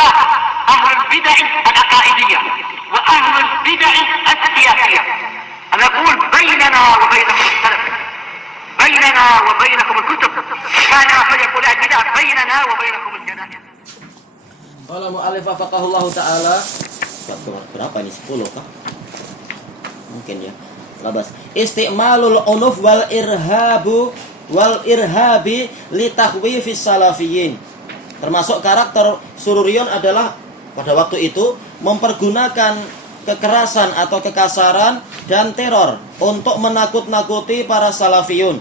الأهواء، أهل البدع العقائدية وأهل البدع السياسية. أنا أقول بيننا وبينكم السلف، بيننا وبينكم الكتب، كان فيقول البدع بيننا وبينكم الجنائز. Qala mu'allif wafaqahullah ta'ala. Berapa ini? 10 kah? Mungkin ya. Labas. Isti'malul unuf wal irhabi li takhwifis salafiyyin. Termasuk karakter Sururion adalah pada waktu itu mempergunakan kekerasan atau kekasaran dan teror untuk menakut-nakuti para salafiyun.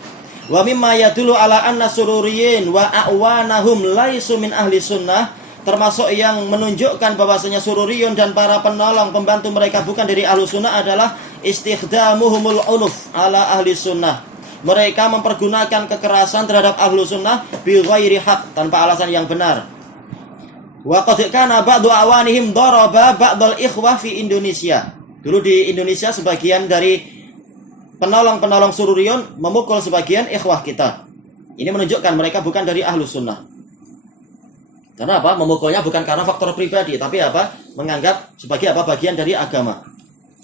Wa mimma yadullu ala anna Sururiyin wa a'wanahum laisu min ahli sunnah, termasuk yang menunjukkan bahwasanya Sururiyun dan para penolong pembantu mereka bukan dari ahlu sunnah adalah istikhdamuhumul unuf ala ahli sunnah. Mereka mempergunakan kekerasan terhadap ahlu sunnah bi ghairi haq, tanpa alasan yang benar. Wa qad kana ba'du awanihim daraba ba'dal ikhwah fi Indonesia. Dulu di Indonesia sebagian dari penolong-penolong Sururion memukul sebagian ikhwah kita. Ini menunjukkan mereka bukan dari ahlu sunnah. Karena apa? Memukulnya bukan karena faktor pribadi, tapi apa? Menganggap sebagai apa? Bagian dari agama.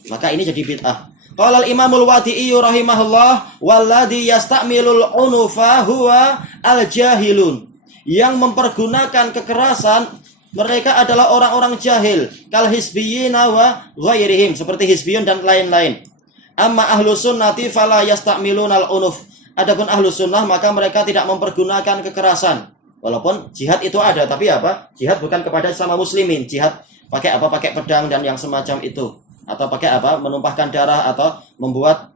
Maka ini jadi bid'ah. Qala al-Imamul Wadi'i rahimahullah, walladhi yasta'milul unufa huwa al-jahilun. Yang mempergunakan kekerasan mereka adalah orang-orang jahil, kal hizbiyina wa ghairihim, seperti hizbiyun dan lain-lain. Amma ahlu sunnati fala yasta'milunal unuf. Adapun ahlu sunnah maka mereka tidak mempergunakan kekerasan. Walaupun jihad itu ada, tapi apa? Jihad bukan kepada sesama muslimin. Jihad pakai apa? Pakai pedang dan yang semacam itu. Atau pakai apa? Menumpahkan darah atau membuat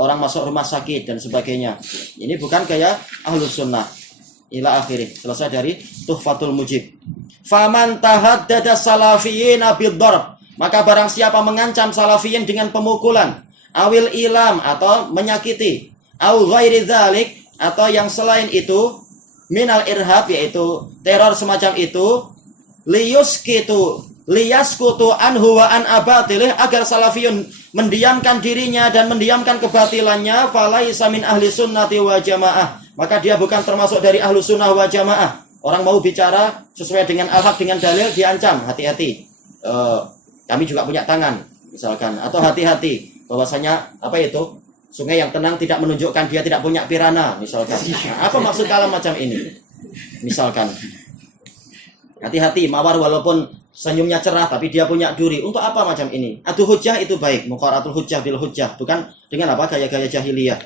orang masuk rumah sakit dan sebagainya. Ini bukan gaya ahlus sunnah. Ila akhirih. Selesai dari Tuhfatul Mujib. Faman tahaddada salafiyina bid-darb. Maka barang siapa mengancam salafiyin dengan pemukulan, awil ilam atau menyakiti, au ghairi dzalik atau yang selain itu, minal irhab yaitu teror semacam itu, liyaskutu anhu wa an abatilih, agar salafiyun mendiamkan dirinya dan mendiamkan kebatilannya, falaisa min ahli sunnati wa jamaah, maka dia bukan termasuk dari ahlu sunnah wa jamaah. Orang mau bicara sesuai dengan al-haq, dengan dalil, diancam, hati-hati, kami juga punya tangan misalkan, atau hati-hati bahwasanya apa itu sungai yang tenang tidak menunjukkan dia tidak punya pirana misalkan. Apa maksud kalam macam ini? Misalkan, hati-hati, mawar walaupun senyumnya cerah tapi dia punya duri. Untuk apa macam ini? Adu hujjah itu baik, muqaratul hujjah bil hujjah, bukan dengan apa gaya-gaya jahiliyah.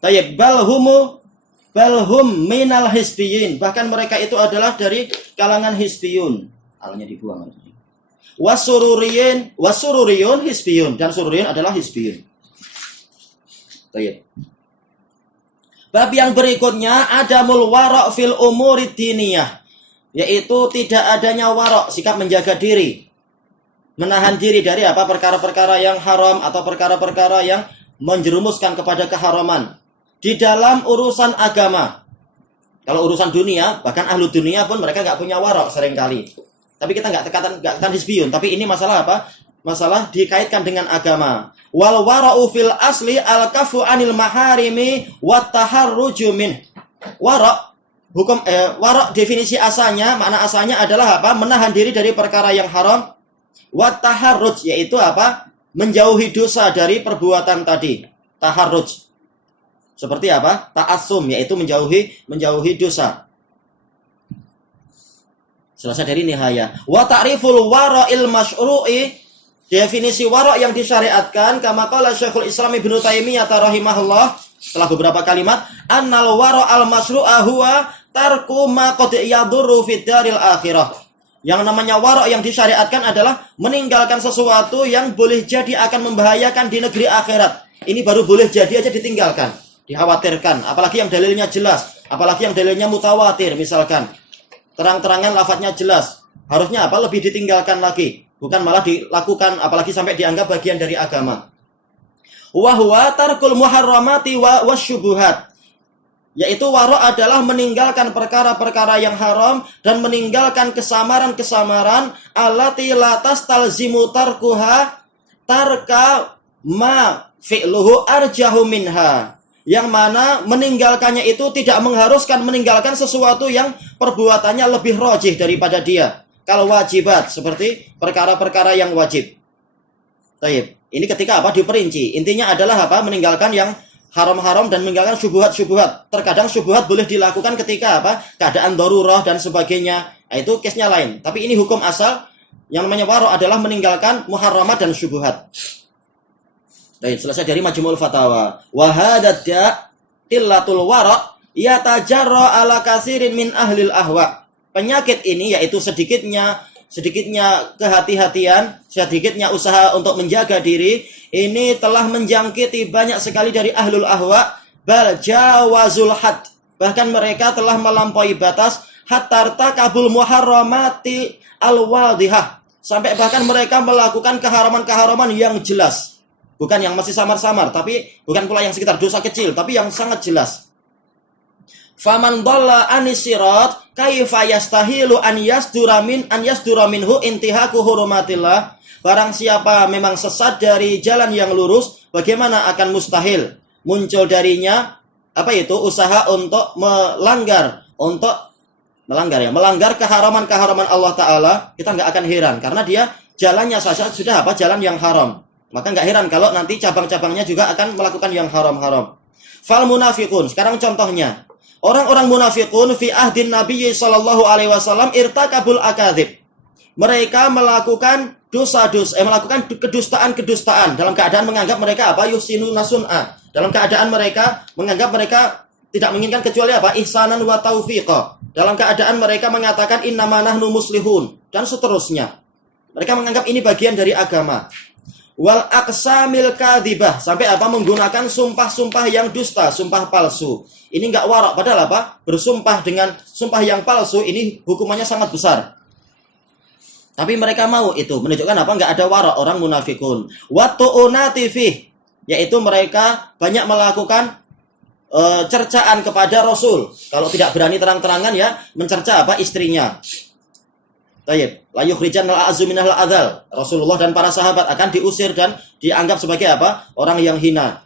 Tayyib, balhum minal hisbiyin, bahkan mereka itu adalah dari kalangan hisbiyun. Alnya dibuang. Wasururiyun hisbiyun, dan sururiyun adalah hisbiyun. Tayyib. Bab yang berikutnya adamul wara' fil umurid diniyah, yaitu tidak adanya wara', sikap menjaga diri, menahan diri dari apa? Perkara-perkara yang haram atau perkara-perkara yang menjerumuskan kepada keharaman di dalam urusan agama. Kalau urusan dunia, bahkan ahlu dunia pun mereka nggak punya wara' seringkali. Tapi kita nggak tekan hisbiyun, tapi ini masalah apa? Masalah dikaitkan dengan agama. Wal wara'u fil asli al-kafu anil maharimi wat taharruju min. Wara' hukum wara' definisi asalnya, makna asalnya adalah apa? Menahan diri dari perkara yang haram. Wat taharruj yaitu apa? Menjauhi dosa dari perbuatan tadi. Taharruj. Seperti apa? Ta'assum yaitu menjauhi dosa. Selesai dari nihaya. Wa ta'riful wara'il masyru'i, definisi wara' yang disyariatkan, kama qala Syekhul Islam Ibnu Taimiyah rahimahullah, setelah beberapa kalimat, annal wara'al masyru'a huwa tarku ma qad yadurru fid daril akhirah. Yang namanya wara' yang disyariatkan adalah meninggalkan sesuatu yang boleh jadi akan membahayakan di negeri akhirat. Ini baru boleh jadi aja ditinggalkan, dikhawatirkan, apalagi yang dalilnya jelas, apalagi yang dalilnya mutawatir misalkan. Terang-terangan lafadznya jelas. Harusnya apa? Lebih ditinggalkan lagi, bukan malah dilakukan, apalagi sampai dianggap bagian dari agama. Wa huwa tarkul muharramati wasyubuhat, yaitu wara' adalah meninggalkan perkara-perkara yang haram dan meninggalkan kesamaran-kesamaran allati la tastalzimu tarkuha tarka ma fi'luhu arjahu minha, yang mana meninggalkannya itu tidak mengharuskan meninggalkan sesuatu yang perbuatannya lebih rajih daripada dia. Kalau wajibat, seperti perkara-perkara yang wajib. Taib. Ini ketika apa? Diperinci. Intinya adalah apa? Meninggalkan yang haram-haram dan meninggalkan syubhat-syubhat. Terkadang syubhat boleh dilakukan ketika apa? Keadaan darurah dan sebagainya. Nah, itu case-nya lain. Tapi ini hukum asal yang namanya waro adalah meninggalkan muharramat dan syubhat. Baik, selesai dari Majmu'ul Fatawa. Wa hadza qillatul wara yatajarra ala katsirin min ahlil ahwa. Penyakit ini yaitu sedikitnya kehati-hatian, sedikitnya usaha untuk menjaga diri, ini telah menjangkiti banyak sekali dari ahlul ahwa, bal jawazul had. Bahkan mereka telah melampaui batas hatta takabul muharramati al-wadihah. Sampai bahkan mereka melakukan keharaman-keharaman yang jelas. Bukan yang masih samar-samar, tapi bukan pula yang sekitar dosa kecil, tapi yang sangat jelas. Faman dhalla anisirat kaifa yastahilu an yasdura minhu intihaku hurumatillah. Barang siapa memang sesat dari jalan yang lurus, bagaimana akan mustahil muncul darinya usaha untuk melanggar keharaman-keharaman Allah Ta'ala. Kita nggak akan heran karena dia jalannya saja sudah jalan yang haram. Maka nggak heran kalau nanti cabang-cabangnya juga akan melakukan yang haram-haram. Fal munafiqun, sekarang contohnya. Orang-orang munafiqun fi ahdin Nabi sallallahu alaihi wasallam irtakabul akadzib. Mereka melakukan melakukan kedustaan dalam keadaan menganggap mereka yusinuna sun'a. Dalam keadaan mereka menganggap mereka tidak menginginkan kecuali ihsanan wa taufiqa. Dalam keadaan mereka mengatakan innama nahnu muslihun dan seterusnya. Mereka menganggap ini bagian dari agama. Wal aqsamil kadzibah, sampai menggunakan sumpah-sumpah yang dusta, sumpah palsu. Ini enggak warak, padahal bersumpah dengan sumpah yang palsu ini hukumannya sangat besar. Tapi mereka mau itu, menunjukkan enggak ada warak orang munafikun. Wa tu'unati fih, yaitu mereka banyak melakukan cercaan kepada Rasul. Kalau tidak berani terang-terangan ya mencerca istrinya. Tayyib, la yukhrijan al-a'zu minal adzal. Rasulullah dan para sahabat akan diusir dan dianggap sebagai orang yang hina.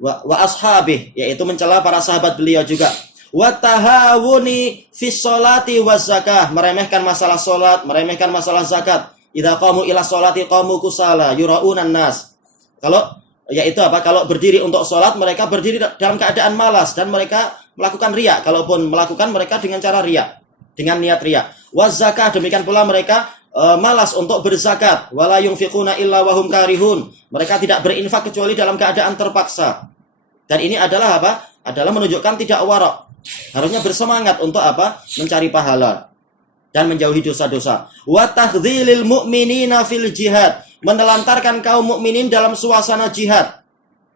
Wa ashabih, yaitu mencela para sahabat beliau juga. Wa tahawuni fis sholati waz zakah, meremehkan masalah salat, meremehkan masalah zakat. Idza qamu ila sholati qamu kusala yuraunan nas. Kalau berdiri untuk salat mereka berdiri dalam keadaan malas dan mereka melakukan riya. Kalaupun melakukan mereka dengan cara riya, dengan niat riya. Wazakah, demikian pula mereka malas untuk berzakat. Wala yunfiquna illa wahum karihun. Mereka tidak berinfak kecuali dalam keadaan terpaksa. Dan ini adalah adalah menunjukkan tidak warak. Harusnya bersemangat untuk mencari pahala dan menjauhi dosa-dosa. Wa tahdhilil mu'minina fil jihad, menelantarkan kaum mukminin dalam suasana jihad.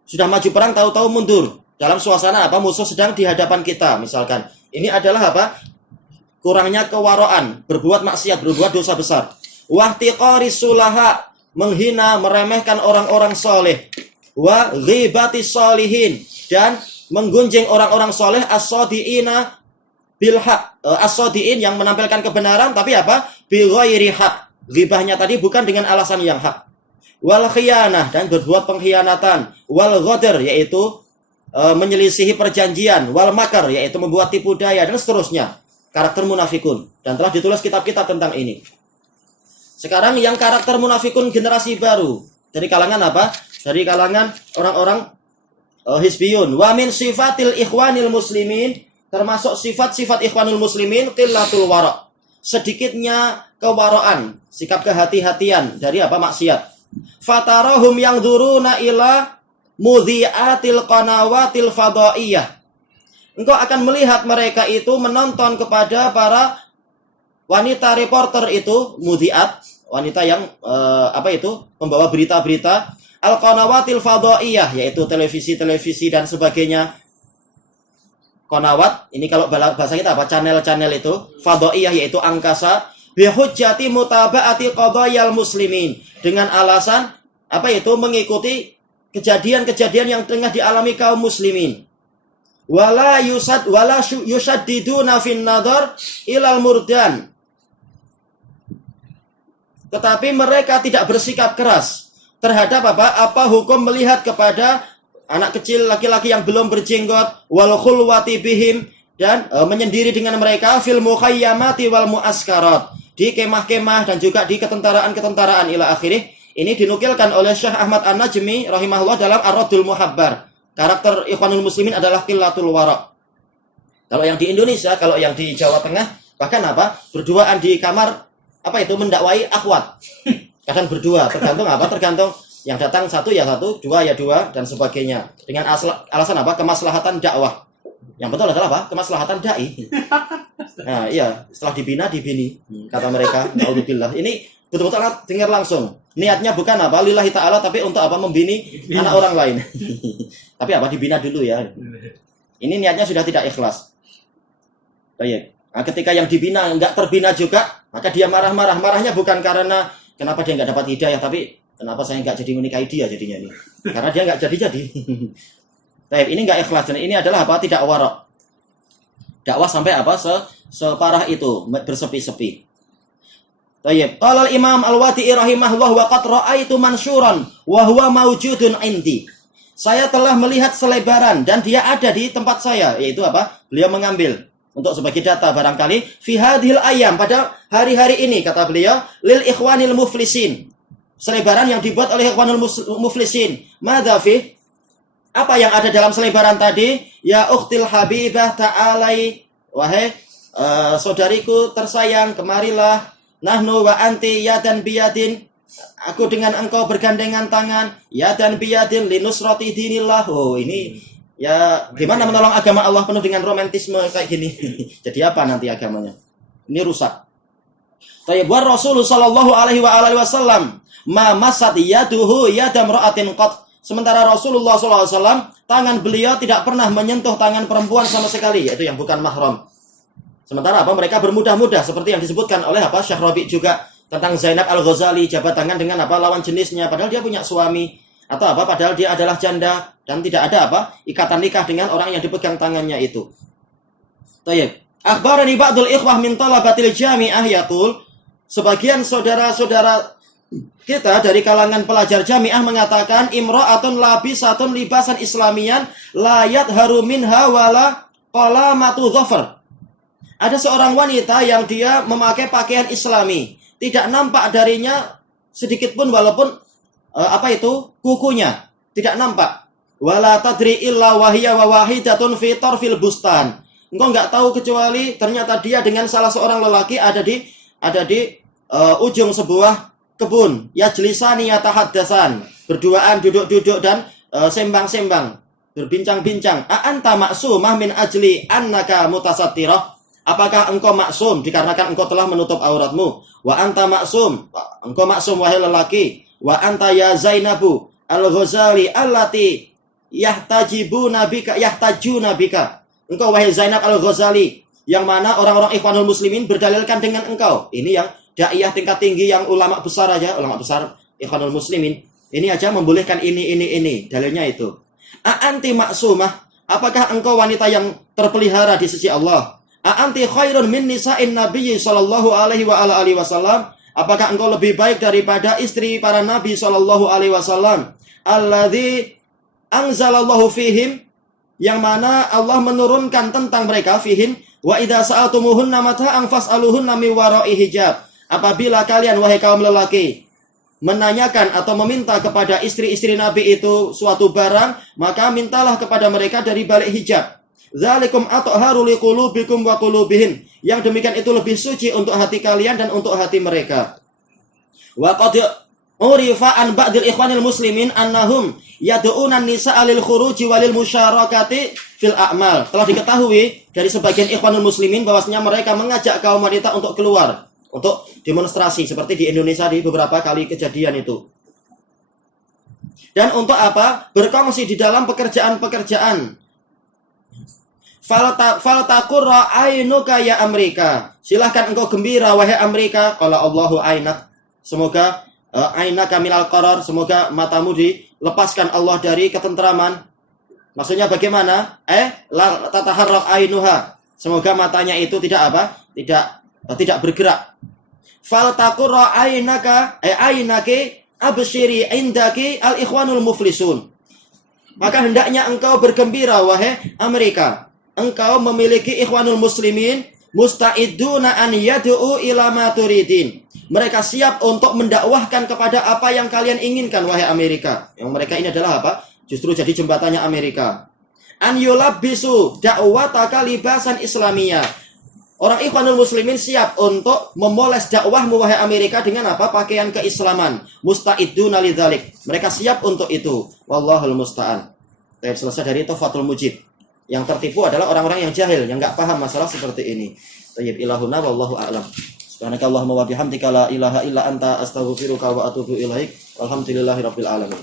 Sudah maju perang tahu-tahu mundur dalam suasana musuh sedang di hadapan kita misalkan. Ini adalah kurangnya kewaraan, berbuat maksiat, berbuat dosa besar. Wahtiqaris sulaha, menghina, meremehkan orang-orang soleh. Wa ghibatis solihin, dan menggunjing orang-orang soleh as-sadiina bil haq. As-sadiin yang menampilkan kebenaran tapi bil ghairi haq. Ghibahnya tadi bukan dengan alasan yang hak. Wal khiyanah, dan berbuat pengkhianatan. Wal ghadar, yaitu menyelisihi perjanjian. Wal makar, yaitu membuat tipu daya, dan seterusnya. Karakter munafikun, dan telah ditulis kitab-kitab tentang ini. Sekarang yang karakter munafikun generasi baru dari kalangan dari kalangan orang-orang hizbiyun. Wa min sifatil ikhwanil muslimin, termasuk sifat-sifat ikhwanul muslimin qillatul wara', sedikitnya kewaraan, sikap kehati-hatian dari maksiat. Fatarahum yang dzuruna ila mudhi'atil qanawatil fadaiyah. Engkau akan melihat mereka itu menonton kepada para wanita reporter itu, mudhi'at, wanita yang membawa berita-berita, al-qanawatil fadaiyah, yaitu televisi-televisi dan sebagainya. Qanawat, ini kalau bahasa kita channel-channel itu, fadaiyah yaitu angkasa, bihujjati mutaba'ati qadayal muslimin, dengan alasan mengikuti kejadian-kejadian yang tengah dialami kaum muslimin. Wala yushaddiduna fin nadhar ilal murdan. Tetapi mereka tidak bersikap keras terhadap hukum melihat kepada anak kecil laki-laki yang belum berjenggot, wal khulwati bihim, dan menyendiri dengan mereka fil mukhayyamati wal muaskarat, di kemah-kemah dan juga di ketentaraan-ketentaraan ila akhirih. Ini dinukilkan oleh Syekh Ahmad An-Najmi rahimahullah dalam Ar-Raddul Muhabbar. Karakter Ikhwanul Muslimin adalah qillatul wara'. Kalau yang di Indonesia, kalau yang di Jawa Tengah, bahkan apa? Berduaan di kamar, apa itu? Mendakwai akhwat. Kadang berdua, tergantung apa? Tergantung yang datang satu ya satu, dua ya dua, dan sebagainya. Dengan alasan apa? Kemaslahatan dakwah. Yang betul adalah apa? Kemaslahatan dai. Nah, iya, setelah dibina, dibini. Kata mereka, naudzubillah. Ini betul-betul dengar langsung. Niatnya bukan apa? Lillahi ta'ala, tapi untuk apa? Membini anak orang lain. Tapi apa? Dibina dulu ya. Ini niatnya sudah tidak ikhlas. Baik. Nah, ketika yang dibina enggak terbina juga, maka dia marah-marah. Marahnya bukan karena kenapa dia enggak dapat hidayah, tapi kenapa saya enggak jadi menikahi dia jadinya ini. Karena dia enggak jadi-jadi. Baik, ini enggak ikhlas. Dan ini adalah apa? Tidak wara'. Dakwah sampai apa? Separah itu, bersepi-sepi. Baik. Qala al-Imam Al-Wadi'i rahimahullah wa qad ra'aitu mansyuran wa huwa mawjudun indi. Saya telah melihat selebaran dan dia ada di tempat saya, yaitu apa? Beliau mengambil untuk sebagai data barangkali fi hadhil ayam, pada hari-hari ini kata beliau, lil ikhwanil muflisin. Selebaran yang dibuat oleh ikhwanul muflisin. Madza fi? Apa yang ada dalam selebaran tadi? Ya ukhtil habibah ta'alai, wahai saudariku tersayang, kemarilah. Nahnu wa anti yadan biyadin, aku dengan engkau bergandengan tangan, yadan biyadin linusrati dinillah. Oh, ini ya gimana menolong agama Allah penuh dengan romantisme kayak gini. Jadi apa nanti agamanya? Ini rusak. Tayyib wa Rasulullah sallallahu alaihi wasallam ma masat yaduhu yadam ra'atin qat. Sementara Rasulullah sallallahu alaihi wasallam tangan beliau tidak pernah menyentuh tangan perempuan sama sekali, yaitu yang bukan mahram. Sementara apa? Mereka bermudah-mudah seperti yang disebutkan oleh apa? Syekh Rabi juga tentang Zainab Al-Ghazali, jabat tangan dengan apa? Lawan jenisnya, padahal dia punya suami, atau apa? Padahal dia adalah janda dan tidak ada apa? Ikatan nikah dengan orang yang dipegang tangannya itu. Tayyib. Akhbarani ba'dul ikhwah min talabatil jami'ah yaqul, sebagian saudara-saudara kita dari kalangan pelajar jami'ah mengatakan imra'atun labisatun libasan islamiyan la yadharu minha wala qalamatu dhafar. Ada seorang wanita yang dia memakai pakaian islami, tidak nampak darinya sedikit pun walaupun kukunya tidak nampak. Wala tadri illa wahiya wa wahidatun fi tarfil bustan. Engkau enggak tahu kecuali ternyata dia dengan salah seorang lelaki ada di ujung sebuah kebun. Yajlisani yatahaddatsan, berduaan duduk-duduk dan sembang-sembang, berbincang-bincang. A anta maksumah min ajli annaka mutasattirah. Apakah engkau maksum dikarenakan engkau telah menutup auratmu? Wa anta maksum, engkau maksum wahai lelaki. Wa anta ya Zainabu Al-Ghazali allati yahtajuna bika. Engkau wahai Zainab Al-Ghazali yang mana orang-orang Ikhwanul Muslimin berdalilkan dengan engkau. Ini yang daiyah tingkat tinggi, yang ulama besar aja, ulama besar Ikhwanul Muslimin. Ini aja membolehkan ini. Dalilnya itu. A anti maksumah, apakah engkau wanita yang terpelihara di sisi Allah? A'anti khairun min nisa'in nabiyyi sallallahu alaihi wa ala alihi wasallam. Apakah engkau lebih baik daripada istri para nabi sallallahu alaihi wasallam? Alladzi anzalallahu fihim, yang mana Allah menurunkan tentang mereka fihim. Wa idza sa'altumuhunna mata'an fas'aluhunna min wara'i hijab. Apabila kalian wahai kaum lelaki menanyakan atau meminta kepada istri-istri nabi itu suatu barang, maka mintalah kepada mereka dari balik hijab. Zalikum atharu liqulubikum wa qulubihim. Yang demikian itu lebih suci untuk hati kalian dan untuk hati mereka. Wa qad urifa an ba'dil ikhwanil muslimin annahum yad'una an-nisa'a lil khuruji walil musyarakati fil a'mal. Telah diketahui dari sebagian ikhwanul muslimin bahwasanya mereka mengajak kaum wanita untuk keluar, untuk demonstrasi seperti di Indonesia di beberapa kali kejadian itu. Dan untuk apa? Berkongsi di dalam pekerjaan-pekerjaan. Faltaqurra ainuka ya Amerika. Silahkan engkau gembira wahai Amerika. Qala Allahu ainak. Semoga ainaka minal qarar, semoga matamu dilepaskan Allah dari ketentraman. Maksudnya bagaimana? La tataharrak ainuha. Semoga matanya itu tidak bergerak. Faltaqurra ainaka ainaki absyiri indaki al-ikhwanul muflisun. Maka hendaknya engkau bergembira wahai Amerika. Engkau memiliki ikhwanul muslimin Musta'iduna an yad'u ila ma turidin. Mereka siap untuk mendakwahkan kepada apa yang kalian inginkan, wahai Amerika. Yang mereka ini adalah apa? Justru jadi jembatannya Amerika. An yulabbisu da'wataka libasan islamiyah. Orang Ikhwanul Muslimin siap untuk memoles dakwahmu, wahai Amerika, dengan apa? Pakaian keislaman. Musta'iduna lidzalik. Mereka siap untuk itu. Wallahul musta'an. Selesai dari itu Fathul Mujib. Yang tertipu adalah orang-orang yang jahil, yang enggak paham masalah seperti ini. Tayyib ilahuna wallahu a'lam. Subhanakallahumma wa bihamdika la ilaha illa anta astaghfiruka wa atubu ilaik. Walhamdulillahirabbil alamin.